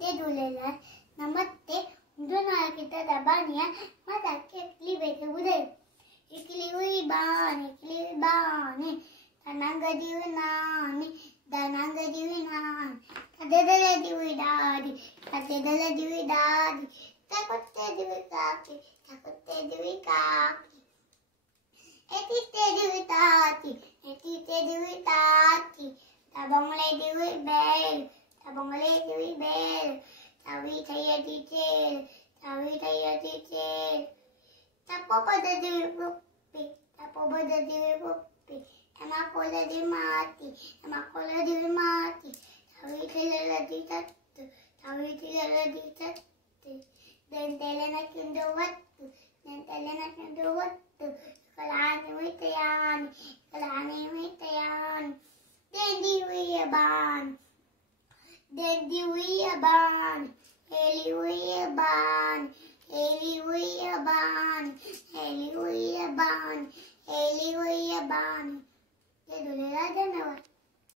जय झूलेलाल। नमस्ते। मुंहिंजो नालो गीता दबानी आहे। मां तव्हांखे हिकिड़ी बेट ॿुधायो। हिकिड़ी हुई बाने तनांग जी हुई नानी दानांग जी हुई नानी कदे दल जी हुई दादी तकुते जी हुई काकी एती तेजी हुई ताती तबंगले जी हुई बैल तवी थई चेल तपो बदजी हुई पुप्पी एमा कोले जी माती तवी थई तत्तु den telena kindo wattu kalani witayani den di wi ban Eli wi ban Jai Dhulelal, धन्यवाद।